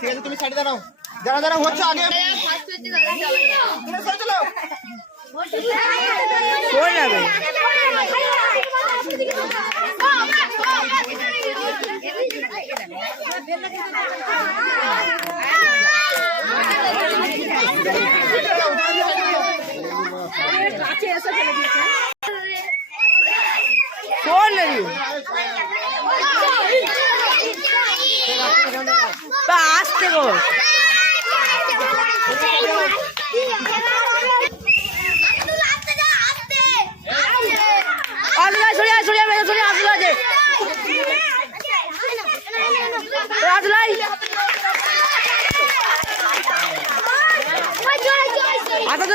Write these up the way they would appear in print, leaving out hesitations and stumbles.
ঠিক আছে তুমি সাইডে দাঁড়াও, যারা যারা হচ্ছে আগে চলো কোন যাবে কোন আসতে গো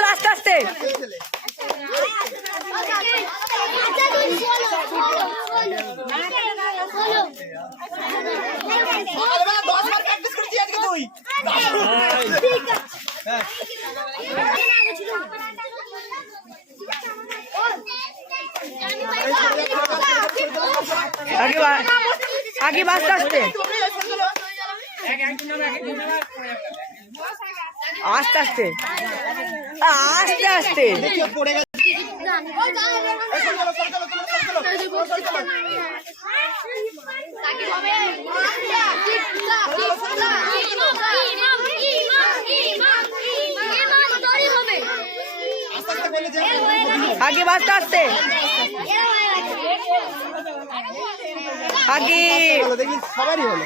আস্তে আস্তে আগে বাঁচতে আসতে আস্তে আস্তে আস্তে আস্তে আগে বাঁচতে আসতে আগে দেখি সবারই হলো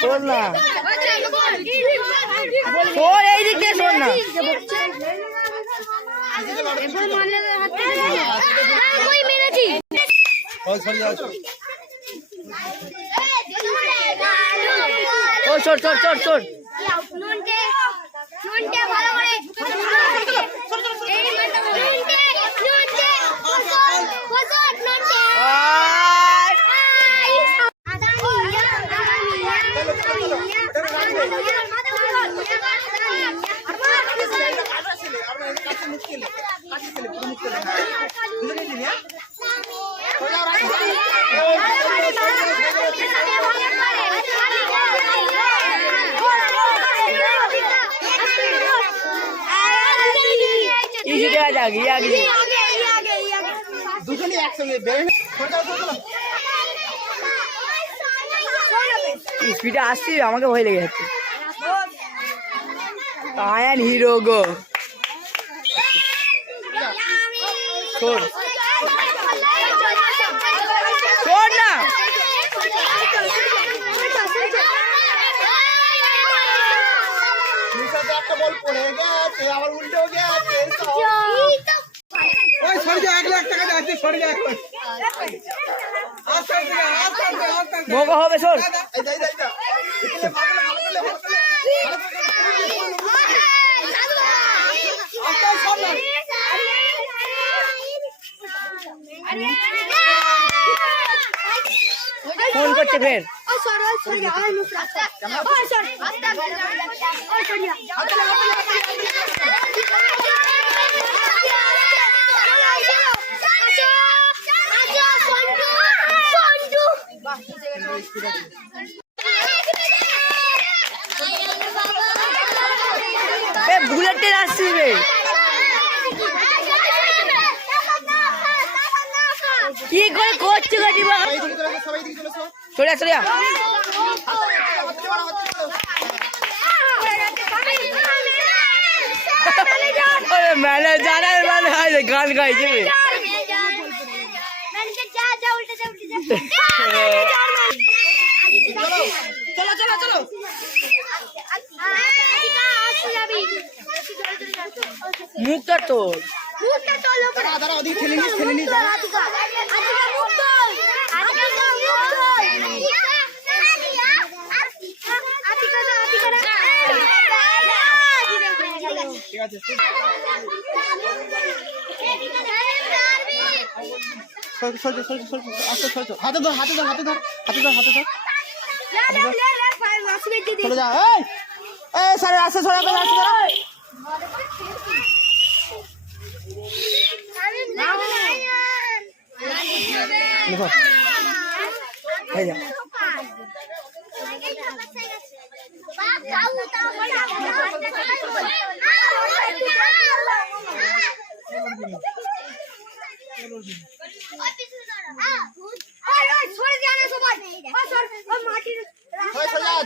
শোন না শোন এই দিক দিয়ে শোন না ও চোর চোর চোর চোর স্পিডে আসছি আমাকে ভয় লেগে যাচ্ছে আয়ান হিরো গো শোন শোন না একটা বল পড়ে গেছে আবার উল্টেও গেছে ওই সরে যা 1 লাখ টাকা যাচ্ছে সরে যা মোগো হবে শোন এই যাই যাই যা ফোন করছে ফের বুলেট ট্রেন আসছি রে কি করে করছে গাড়ি চলে চলে ম্যানেজার মানে গান গাইছে চলো চলো চলো মুখটা তোর দাঁড়া ওদিকে ঠেলে নিস আছে হাতে ধর হাতে ধর হাতে ধর হাতে ধর হাতে ধর চলে যা এই সাড়ে রাস্তা ছড়া করে রাস্তা ধরো দেখো এই যা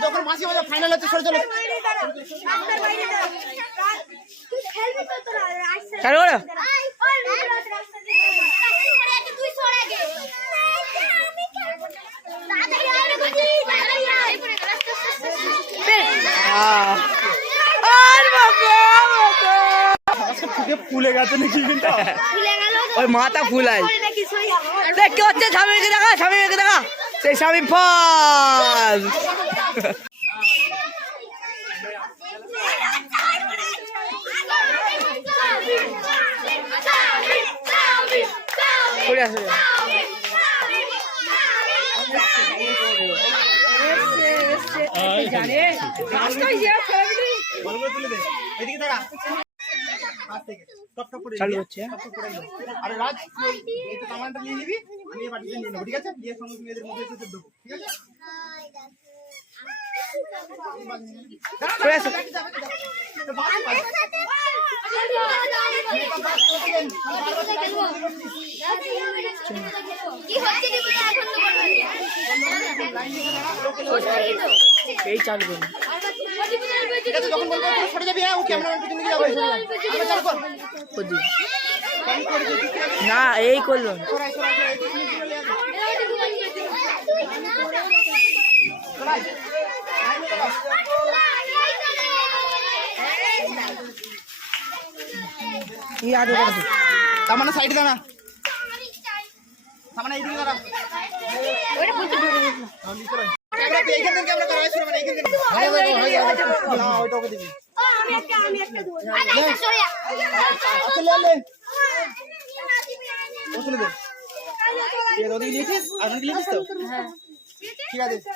যখন মাসি বাজা ফাইনাল হচ্ছে সরে চলো চালু করো ফুলে গেছে নাকি কিন্তু ওই মাথা ফুলাই দেখ কি হচ্ছে স্বামীকে দেখা স্বামীকে দেখা সেই স্বামী ফল সরে আসো চালু হচ্ছে আরে রাজ এই তো কামানটা নিয়ে নিবি আমি এই বাটিতে নিয়ে নেবো ঠিক আছে দিয়ে সঙ্গে মেয়েদের মধ্যে এসে দেবো ঠিক আছে সরে আসো এই চালু করুন ঠিক আছে যখন বলবো সরে যাবি হ্যাঁ ও ক্যামেরাম্যান পিছন দিকে যাবে আমরা চালু কর না এই করলাম তার মানে সাইডে দাঁড়া তার মানে এইদিকে দাঁড়া ঠিক আছে